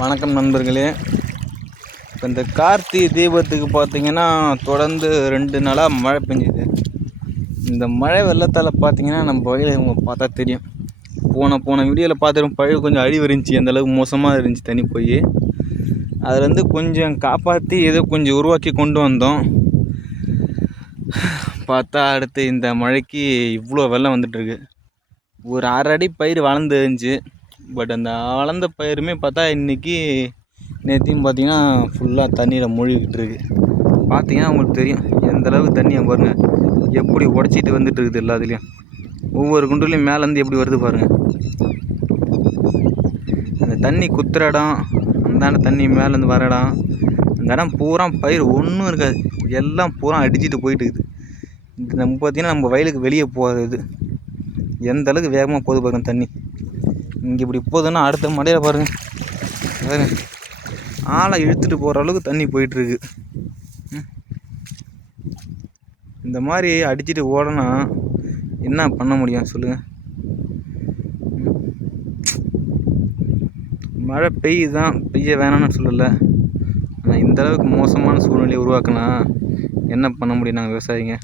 வணக்கம் நண்பர்களே. இப்போ இந்த கார்த்திகை தீபத்துக்கு பார்த்தீங்கன்னா தொடர்ந்து 2 நாளாக மழை பெஞ்சுது. இந்த மழை வெள்ளத்தால் பார்த்தீங்கன்னா நம்ம வயலில் பார்த்தா தெரியும். போன வீடியோவில் பார்த்துருவோம், பயிர் கொஞ்சம் அழிவு இருந்துச்சு, அந்தளவுக்கு மோசமாக இருந்துச்சு தண்ணி போய். அதுலேருந்து கொஞ்சம் காப்பாற்றி ஏதோ கொஞ்சம் உருவாக்கி கொண்டு வந்தோம். பார்த்தா அடுத்து இந்த மழைக்கு இவ்வளோ வெள்ளம் வந்துட்டுருக்கு. ஒரு 1/2 அடி பயிர் வளர்ந்து இருந்துச்சு. பட் அந்த வளர்ந்த பயிருமே பார்த்தா இன்றைக்கி நேற்றையும் பார்த்தீங்கன்னா ஃபுல்லாக தண்ணியில் மூழ்கிக்கிட்டு இருக்குது. பார்த்தீங்கன்னா உங்களுக்கு தெரியும் எந்தளவுக்கு தண்ணியை பாருங்கள், எப்படி உடச்சிட்டு வந்துட்டு இருக்குது. எல்லாத்துலேயும் ஒவ்வொரு குண்டுலையும் மேலேருந்து எப்படி வருது பாருங்கள். அந்த தண்ணி குத்துற இடம், அந்தாண்ட தண்ணி மேலேருந்து வர இடம், அந்த இடம் பூரா பயிர் ஒன்றும் இருக்காது, எல்லாம் பூரா அடிச்சுட்டு போயிட்டு இருக்குது. இது நம்ம பார்த்திங்கன்னா நம்ம வயலுக்கு வெளியே போகிறது எந்த அளவுக்கு வேகமாக போகுது பாருங்கள் தண்ணி. இங்கே இப்படி போகுதுன்னா அடுத்த மடையில் பாருங்கள், ஆளை இழுத்துட்டு போகிற அளவுக்கு தண்ணி போயிட்டுருக்கு. இந்த மாதிரி அடிச்சுட்டு ஓடனா என்ன பண்ண முடியும் சொல்லுங்கள். மழை பெய்யுதான், பெய்ய வேணாம்னு சொல்லலை. ஆனால் இந்த அளவுக்கு மோசமான சூழ்நிலையை உருவாக்குனா என்ன பண்ண முடியும் நாங்கள் விவசாயிங்க?